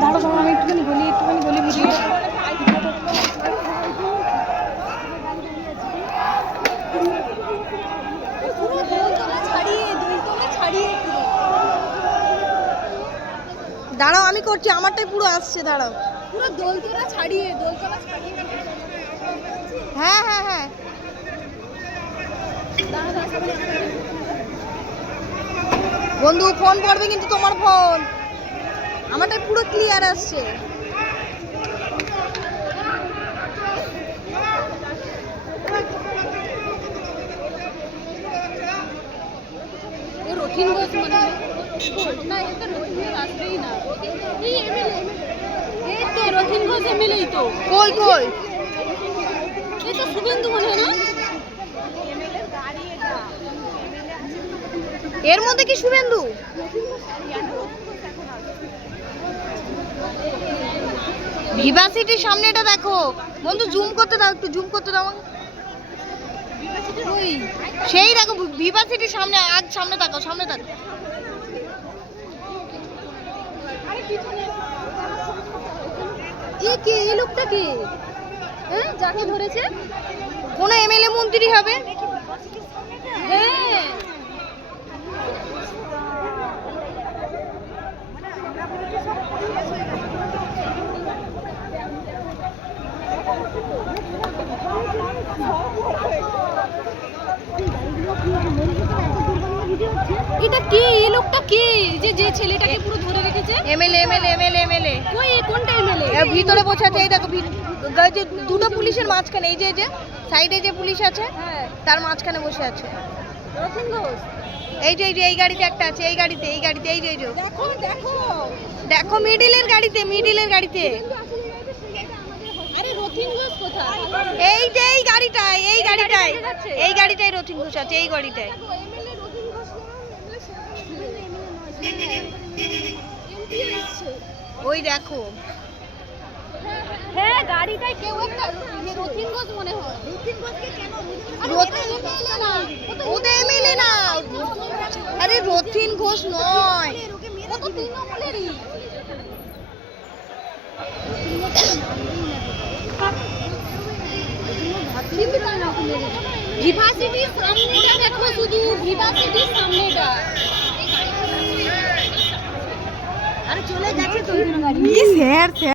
দাঁড়ো সময় আমি একটুখানি বলি ভিডিও দাঁড়াও আমি করছি আমারটাই পুরো আসছে দাঁড়াও পুরো দোলতলা ছাড়িয়ে হ্যাঁ হ্যাঁ হ্যাঁ বন্ধু ফোন করবে কিন্তু তোমার ফোন আমারটাই পুরো ক্লিয়ার আসছে রথিন ঘোষ মানে না এটা রথিন ঘোষ আসবেই না এই এমএলএ এই তো রথিন ঘোষ এমএলএ তো কই এই তো শুভেন্দু মনে হয় না এমএলএ গাড়ি এটা এর মধ্যে কি শুভেন্দু ভিভা সিটির সামনেটা দেখো বন্ধু জুম করতে দাও একটু জুম করতে দাও সেই দেখো ভিভা সিটির সামনে আজ সামনে তাকাও কে এই লোকটা কে হ্যাঁ যাকে ধরেছে কোন এমএলএ মন্ত্রী হবে হ্যাঁ এটা কে এই লোকটা কে যে ছেলেটাকে পুরো ধরে রেখেছে এমএলএ কই কোনটা এমএলএ ভিতরে বসে আছে এই দেখো যে দুটো পুলিশের মাঝখানে এই যে সাইডে যে পুলিশ আছে তার মাঝখানে বসে আছে রথিন ঘোষ এই যে এই গাড়িতে একটা আছে এই গাড়িতে এই যে দেখো মিডিলের গাড়িতে আরে রথিন ঘোষ কোথায় এই যে এই গাড়িটাই রথিন ঘোষ আছে এই গাড়িটায় ওই দেখো হ্যাঁ গাড়িটাই কেউ একটা রথিন ঘোষ মনে হয় রথিন ঘোষকে কেন ওদের এমএলএ না আরে রথিন ঘোষ নয় ও তো তৃণমূলেরই ভিভা সিটির সামনেটা দেখো শুধু ভিভা সিটির সামনেটা আরে চলে গেছে তো গাড়ি